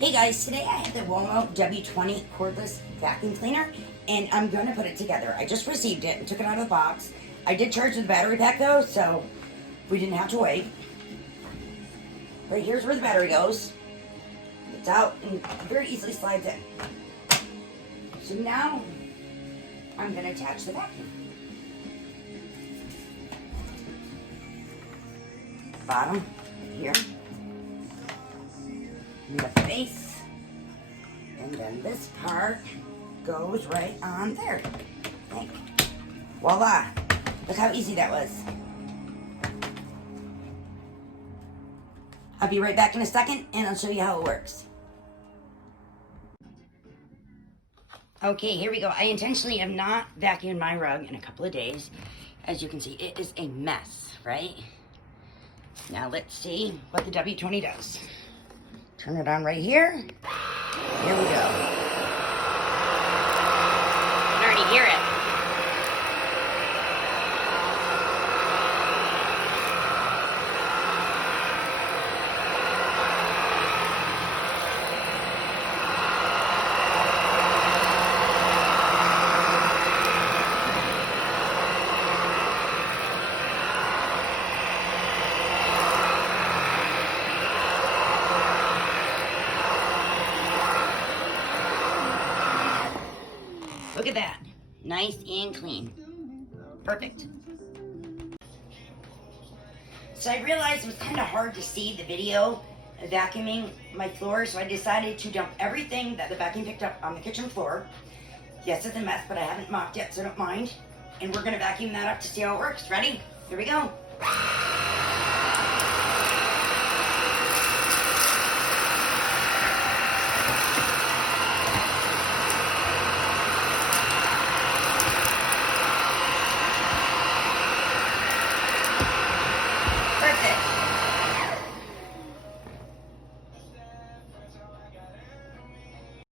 Hey guys, today I have the Womow W20 cordless vacuum cleaner and I'm going to put it together. I just received it and took it out of the box. I did charge the battery pack though, so we didn't have to wait. Right here's where the battery goes. It's out and very easily slides in. So now I'm going to attach the vacuum. Bottom here. And the face, and then this part goes right on there. Okay. Voila! Look how easy that was. I'll be right back in a second and I'll show you how it works. Okay, here we go. I intentionally have not vacuumed my rug in a couple of days. As you can see, it is a mess, right? Now let's see what the W20 does. Turn it on right here. Here we go. I can already hear it. Look at that. Nice and clean. Perfect. So I realized it was kind of hard to see the video of vacuuming my floor, so I decided to dump everything that the vacuum picked up on the kitchen floor. Yes, it's a mess, but I haven't mopped yet, so don't mind. And we're going to vacuum that up to see how it works. Ready? Here we go.